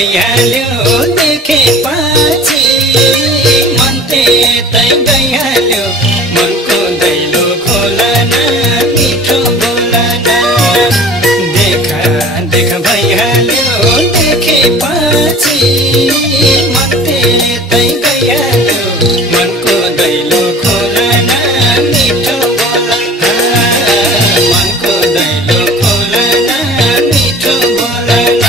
भइहाल्यो देखेपछि मन त्यतै गइहाल्यो मनको दैलो खोलन मिठो बोलन देखा देख भइहाल्यो देखेपछि मन त्यतै गइहाल्यो मनको दैलो खोलन मिठो बोलन मनको दैलो खोलन मिठो बोलन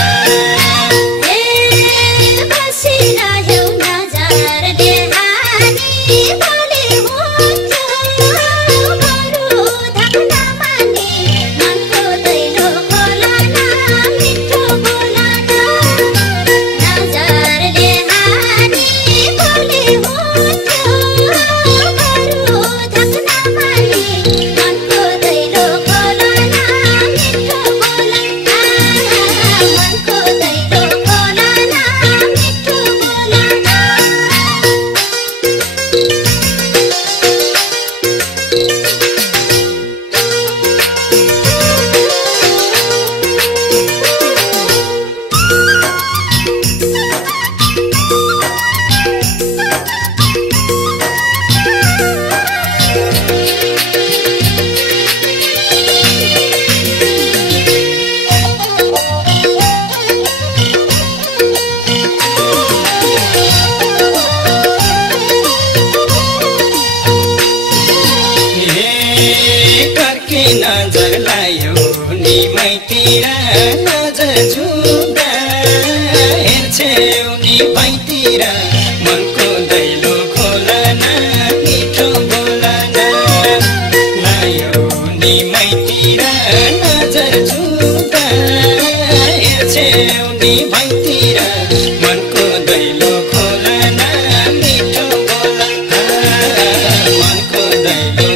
नजर लायो नि मैतिर नजर जुदा हेर्छौ नि भैतिर मनको दैलो खोलन मिठो बोलन लायो नि मैतिर नजर जुदा हेर्छौ नि भैतिर मनको दैलो खोलन मिठो बोलन मनको दैलो